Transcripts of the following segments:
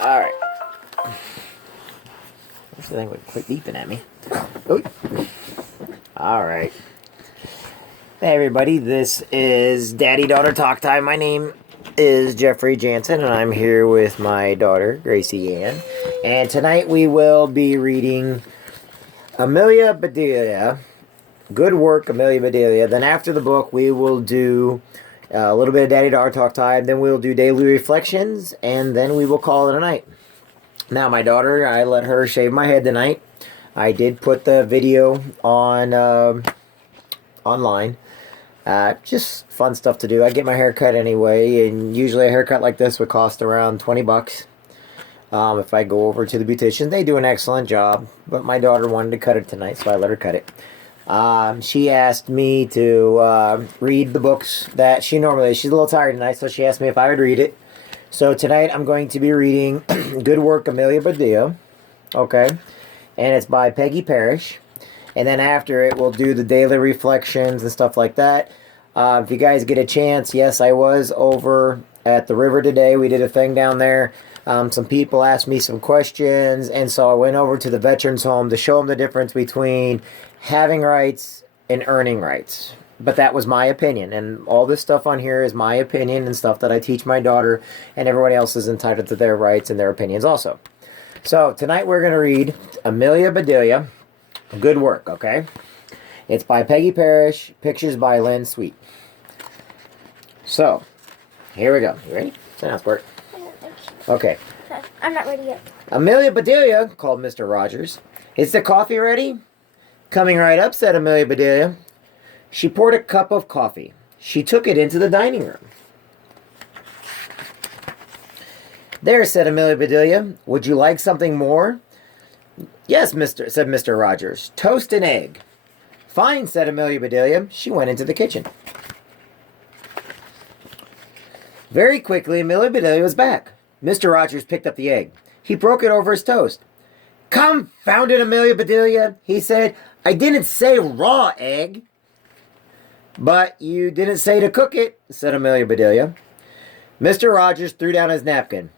Alright. This thing would quit beeping at me. Ooh. Alright. Hey everybody, this is Daddy-Daughter Talk Time. My name is Jeffrey Jansen, and I'm here with my daughter, Gracie Ann. And tonight we will be reading Amelia Bedelia. Good work, Amelia Bedelia. Then after the book, we will do a little bit of Daddy-Daughter Talk Time. Then we'll do daily reflections, and then we will call it a night. Now, my daughter, I let her shave my head tonight. I did put the video on online. Just fun stuff to do. I get my hair cut anyway, and usually a haircut like this would cost around 20 bucks. If I go over to the beautician, they do an excellent job, but my daughter wanted to cut it tonight, so I let her cut it. She asked me to read the books that she normally... She's a little tired tonight, so she asked me if I would read it. So tonight I'm going to be reading Good Work, Amelia Bedelia. Okay. And it's by Peggy Parrish. And then after it, we'll do the daily reflections and stuff like that. If you guys get a chance, yes, I was over at the river today. We did a thing down there. Some people asked me some questions, and so I went over to the veterans home to show them the difference between having rights and earning rights. But that was my opinion, and all this stuff on here is my opinion and stuff that I teach my daughter, and everybody else is entitled to their rights and their opinions also. So tonight we're going to read Amelia Bedelia. Good Work, okay? It's by Peggy Parrish, pictures by Lynn Sweet. So, here we go. You ready? Sit down, Squirt. Okay. I'm not ready yet. Amelia Bedelia, called Mr. Rogers. Is the coffee ready? Coming right up, said Amelia Bedelia. She poured a cup of coffee. She took it into the dining room. There, said Amelia Bedelia. Would you like something more? Yes, said Mr. Rogers. Toast and egg. Fine, said Amelia Bedelia. She went into the kitchen. Very quickly, Amelia Bedelia was back. Mr. Rogers picked up the egg. He broke it over his toast. Confound it, Amelia Bedelia, he said. I didn't say raw egg. But you didn't say to cook it, said Amelia Bedelia. Mr. Rogers threw down his napkin.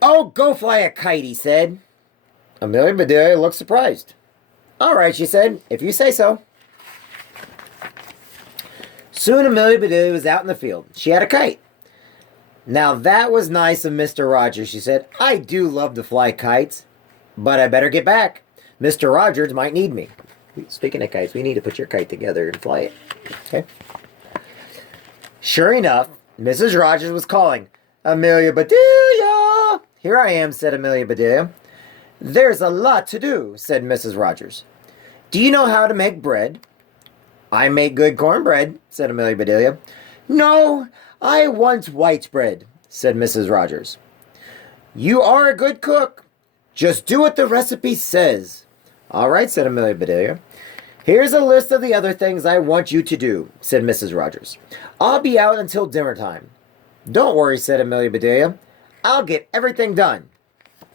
Oh, go fly a kite, he said. Amelia Bedelia looked surprised. All right, she said, if you say so. Soon Amelia Bedelia was out in the field. She had a kite. Now that was nice of Mr. Rogers, she said. I do love to fly kites, but I better get back. Mr. Rogers might need me. Speaking of kites, we need to put your kite together and fly it. Okay. Sure enough, Mrs. Rogers was calling, Amelia Bedelia! Here I am, said Amelia Bedelia. There's a lot to do, said Mrs. Rogers. Do you know how to make bread? I make good cornbread, said Amelia Bedelia. No, I want white bread, said Mrs. Rogers. You are a good cook. Just do what the recipe says. All right, said Amelia Bedelia. Here's a list of the other things I want you to do, said Mrs. Rogers. I'll be out until dinner time. Don't worry, said Amelia Bedelia. I'll get everything done.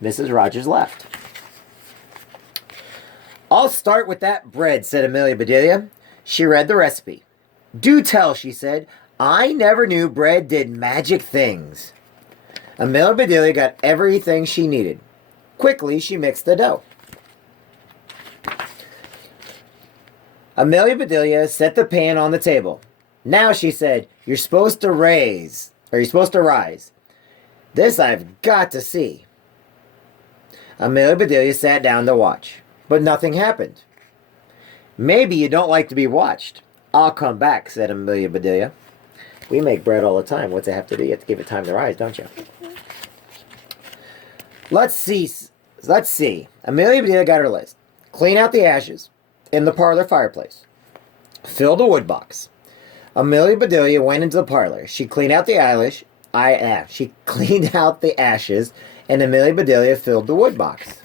Mrs. Rogers left. I'll start with that bread, said Amelia Bedelia. She read the recipe. Do tell, she said. I never knew bread did magic things. Amelia Bedelia got everything she needed. Quickly, she mixed the dough. Amelia Bedelia set the pan on the table. Now, she said, you're supposed to rise. This I've got to see. Amelia Bedelia sat down to watch, but nothing happened. Maybe you don't like to be watched. I'll come back, said Amelia Bedelia. We make bread all the time. What's it have to do? You have to give it time to rise, don't you? Let's see. Amelia Bedelia got her list. Clean out the ashes in the parlor fireplace. Fill the wood box. Amelia Bedelia went into the parlor. She cleaned out the ashes, and Amelia Bedelia filled the wood box.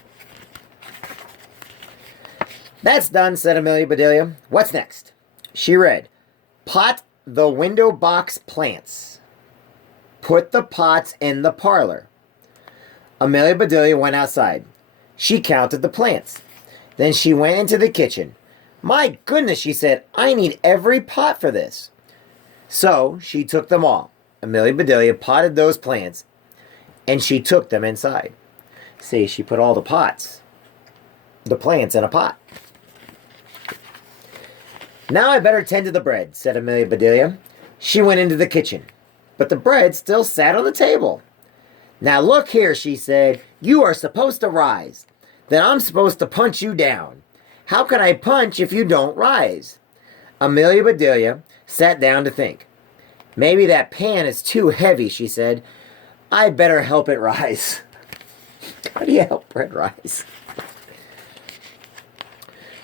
That's done, said Amelia Bedelia. What's next? She read, pot the window box plants. Put the pots in the parlor. Amelia Bedelia went outside. She counted the plants. Then she went into the kitchen. My goodness, she said, I need every pot for this. So she took them all. Amelia Bedelia potted those plants and she took them inside. See, she put all the plants in a pot. Now I better tend to the bread, said Amelia Bedelia. She went into the kitchen, but the bread still sat on the table. Now look here, she said, you are supposed to rise. Then I'm supposed to punch you down. How can I punch if you don't rise? Amelia Bedelia sat down to think. Maybe that pan is too heavy, she said. I better help it rise. How do you help bread rise?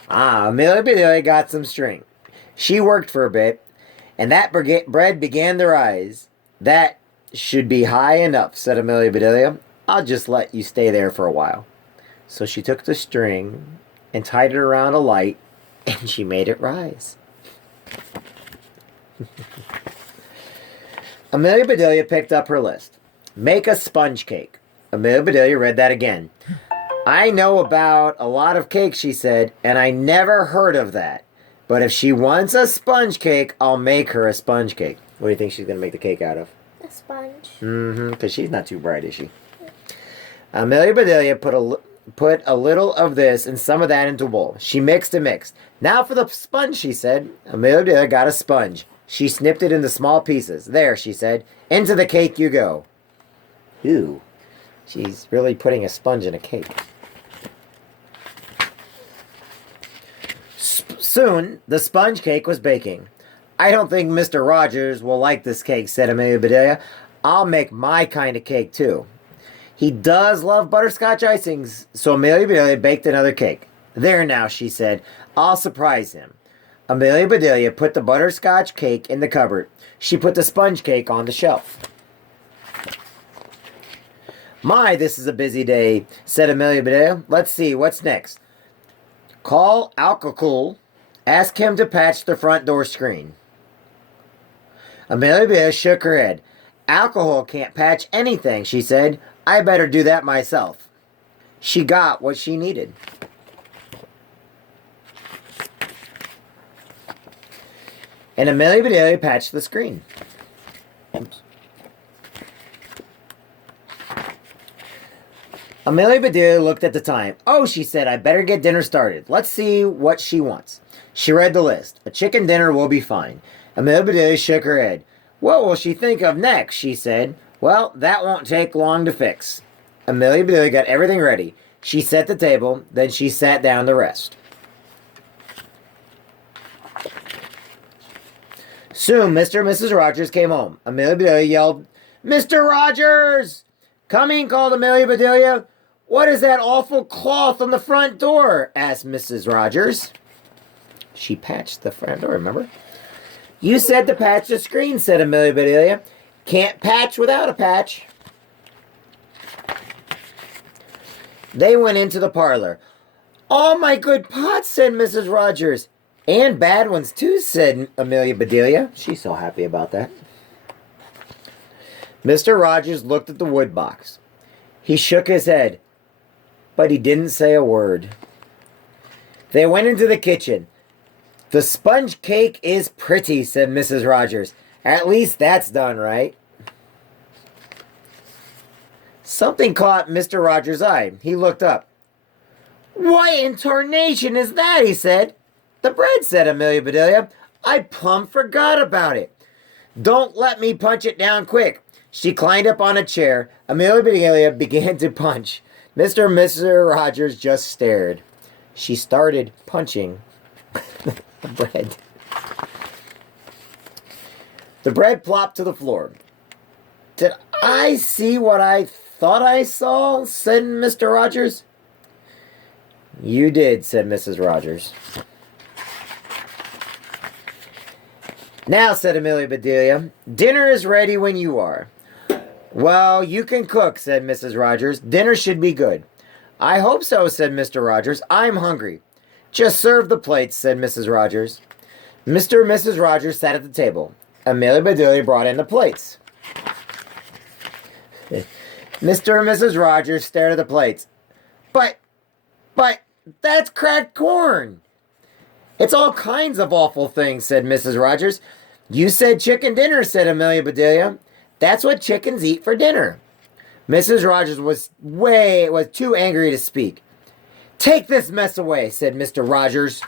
Amelia Bedelia got some string. She worked for a bit, and that bread began to rise. That should be high enough, said Amelia Bedelia. I'll just let you stay there for a while. So she took the string and tied it around a light, and she made it rise. Amelia Bedelia picked up her list. Make a sponge cake. Amelia Bedelia read that again. I know about a lot of cakes, she said, and I never heard of that. But if she wants a sponge cake, I'll make her a sponge cake. What do you think she's going to make the cake out of? A sponge. Because she's not too bright, is she? Amelia Bedelia put a little of this and some of that into a bowl. She mixed and mixed. Now for the sponge, she said. Amelia Bedelia got a sponge. She snipped it into small pieces. There, she said. Into the cake you go. Ooh. She's really putting a sponge in a cake. Soon, the sponge cake was baking. I don't think Mr. Rogers will like this cake, said Amelia Bedelia. I'll make my kind of cake, too. He does love butterscotch icings, so Amelia Bedelia baked another cake. There now, she said. I'll surprise him. Amelia Bedelia put the butterscotch cake in the cupboard. She put the sponge cake on the shelf. My, this is a busy day, said Amelia Bedelia. Let's see, what's next? Call Alcocool. Ask him to patch the front door screen. Amelia Bedelia shook her head. Alcohol can't patch anything, she said. I better do that myself. She got what she needed. And Amelia Bedelia patched the screen. Oops. Amelia Bedelia looked at the time. Oh, she said, I better get dinner started. Let's see what she wants. She read the list. A chicken dinner will be fine. Amelia Bedelia shook her head. What will she think of next? She said. Well, that won't take long to fix. Amelia Bedelia got everything ready. She set the table, then she sat down to rest. Soon, Mr. and Mrs. Rogers came home. Amelia Bedelia yelled, Mr. Rogers! Coming, called Amelia Bedelia. What is that awful cloth on the front door? Asked Mrs. Rogers. She patched the front door, remember? You said to patch the screen, said Amelia Bedelia. Can't patch without a patch. They went into the parlor. All my good pots, said Mrs. Rogers. And bad ones, too, said Amelia Bedelia. She's so happy about that. Mr. Rogers looked at the wood box. He shook his head, but he didn't say a word. They went into the kitchen. The sponge cake is pretty, said Mrs. Rogers. At least that's done right. Something caught Mr. Rogers' eye. He looked up. What in tarnation is that? He said. The bread, said Amelia Bedelia. I plumb forgot about it. Don't let me punch it down quick. She climbed up on a chair. Amelia Bedelia began to punch. Mr. and Mrs. Rogers just stared. She started punching the bread. The bread plopped to the floor. Did I see what I thought I saw? Said Mr. Rogers. You did, said Mrs. Rogers. Now, said Amelia Bedelia, dinner is ready when you are. Well, you can cook, said Mrs. Rogers. Dinner should be good. I hope so, said Mr. Rogers. I'm hungry. Just serve the plates, said Mrs. Rogers. Mr. and Mrs. Rogers sat at the table. Amelia Bedelia brought in the plates. Mr. and Mrs. Rogers stared at the plates. But, that's cracked corn. It's all kinds of awful things, said Mrs. Rogers. You said chicken dinner, said Amelia Bedelia. That's what chickens eat for dinner. Mrs. Rogers was too angry to speak. "Take this mess away," said Mr. Rogers.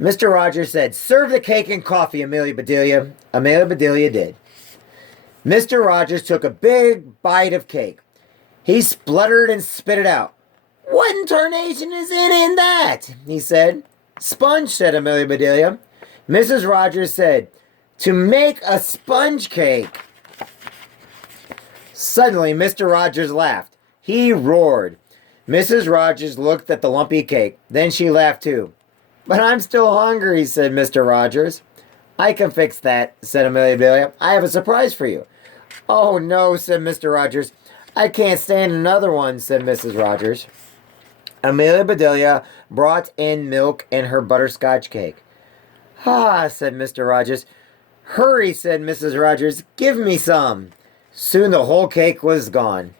Mr. Rogers said, "Serve the cake and coffee, Amelia Bedelia." Amelia Bedelia did. Mr. Rogers took a big bite of cake. He spluttered and spit it out. "What in tarnation is in that?" he said. "Sponge," said Amelia Bedelia. Mrs. Rogers said, "To make a sponge cake." Suddenly, Mr. Rogers laughed. He roared. Mrs. Rogers looked at the lumpy cake. Then she laughed too. "But I'm still hungry," said Mr. Rogers. "I can fix that," said Amelia Bedelia. "I have a surprise for you." "Oh, no," said Mr. Rogers. "I can't stand another one," said Mrs. Rogers. Amelia Bedelia brought in milk and her butterscotch cake. "Ah," said Mr. Rogers. "Hurry," said Mrs. Rogers. "Give me some." Soon the whole cake was gone.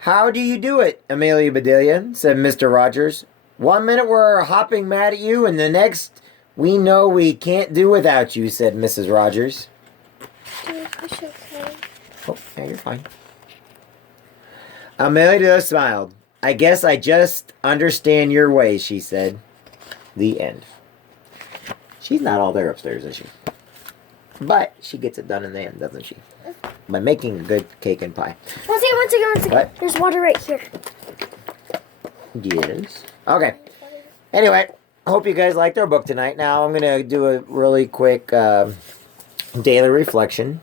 "How do you do it, Amelia Bedelia?" said Mr. Rogers. "One minute we're hopping mad at you, and the next we know we can't do without you," said Mrs. Rogers. Oh, yeah, you're fine. Amelia smiled. "I guess I just understand your ways," she said. The end. She's not all there upstairs, is she? But she gets it done in the end, doesn't she? By making a good cake and pie. One second. What? There's water right here. Yes. Okay. Anyway, hope you guys liked our book tonight. Now I'm going to do a really quick daily reflection.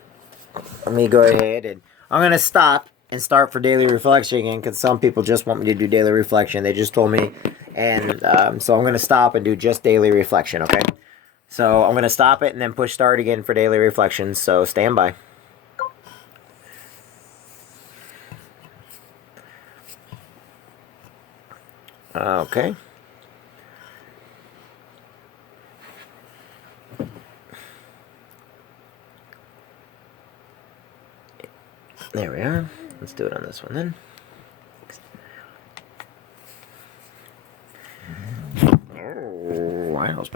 Let me go ahead and I'm going to stop and start for daily reflection again because some people just want me to do daily reflection. They just told me. And so I'm going to stop and do just daily reflection, okay? So I'm going to stop it and then push start again for daily reflection. So stand by. Okay. There we are. Let's do it on this one then. Oh, I almost